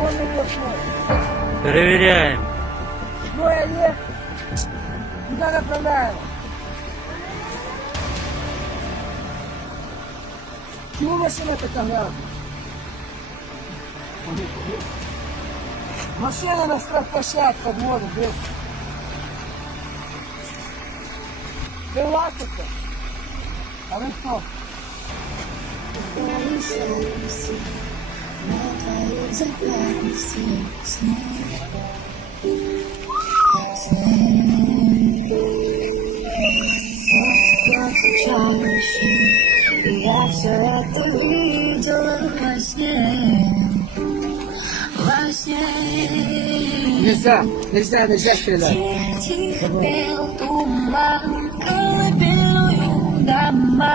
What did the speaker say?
Он не посмотрит. Перевіряємо. Двое есть. Куда направляем? Чего машина такая грязная? Машина на штрафплощадке подводит, без. Ты ластится? А вы кто? Я все это видела во сне. Во сне. Нельзя стрелять. Тихо пел туман, колыбельную дома.